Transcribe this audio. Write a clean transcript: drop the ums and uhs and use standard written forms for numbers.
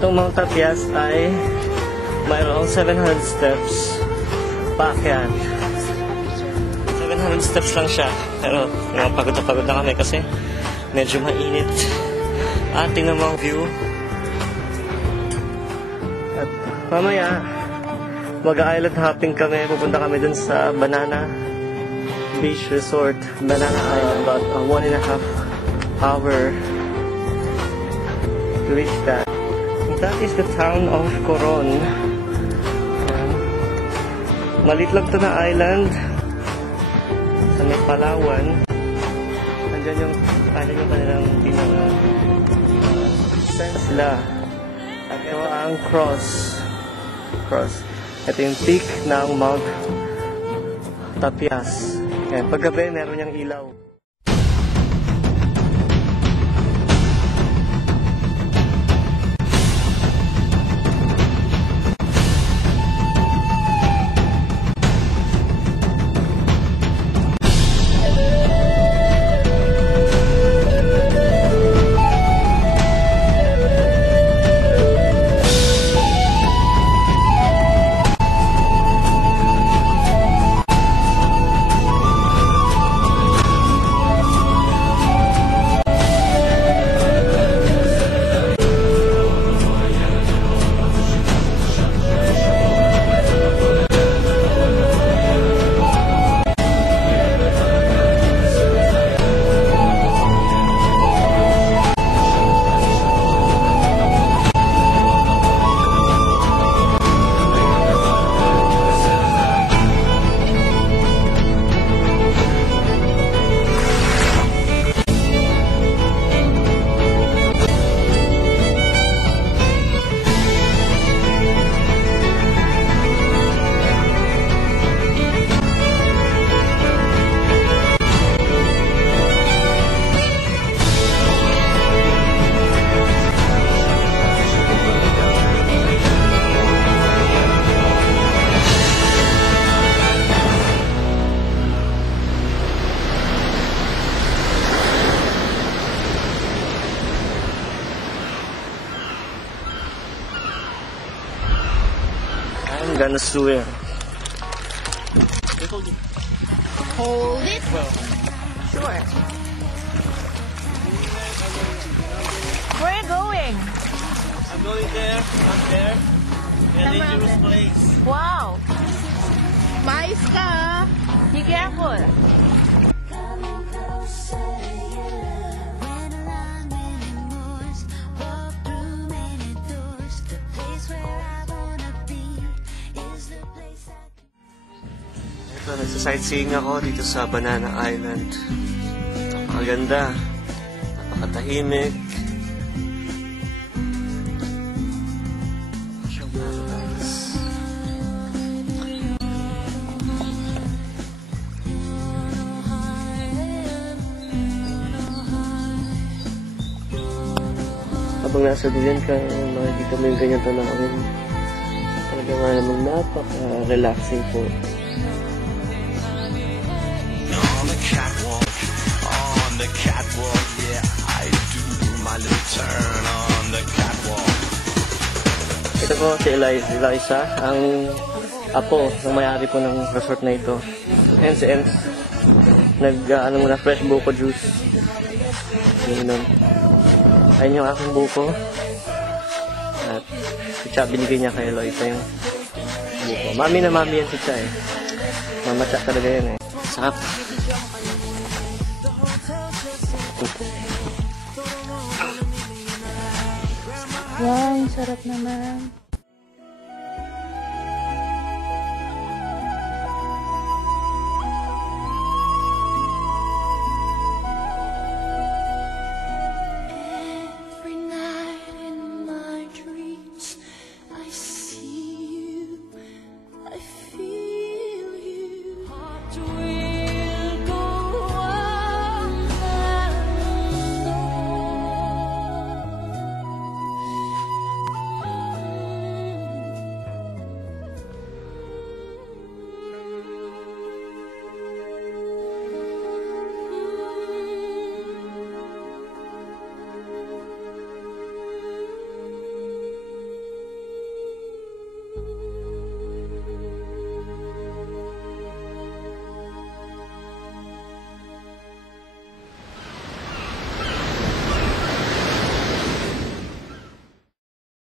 Itong Mount Tapias ay mayroong 700 steps paakyat. 700 steps lang siya. Pero pagod na kami kasi medyo mainit. At tingnan mo ang view. At mamaya mag-island hopping kami. Pupunta kami dun sa Banana Beach Resort, Banana Island. About 1.5 hour to reach that. That is the town of Coron. Maliit lang ito na island sa may Palawan. Andyan yung kanilang sila. At ito ang cross. Ito yung peak ng Mount Tapias. Paggabi meron niyang ilaw. I'm gonna swim. Hold it. Well, Sure. Where are you going? I'm going there, up there. A dangerous place. Wow. Mais ka. Be careful. Ito, nagsa-sightseeing ako dito sa Banana Island. Napakaganda. Napakatahimik. Habang nasa diyan ka, makikita mo yung ganyan tanawin. Talaga nga namang napaka-relaxing po. On the catwalk, yeah, I do my little turn on the catwalk. Ito po si Eliza, ang apo ng may-ari po ng resort na ito. Ayan si Ems. Muna fresh buko juice. Inom. Ayun yung aking buko. At si Cha, binigay niya kay Eliza yung buko. Mami na mami yan si Cha eh. Mama Cha talaga yan eh. Sarap. Wow, sarap naman.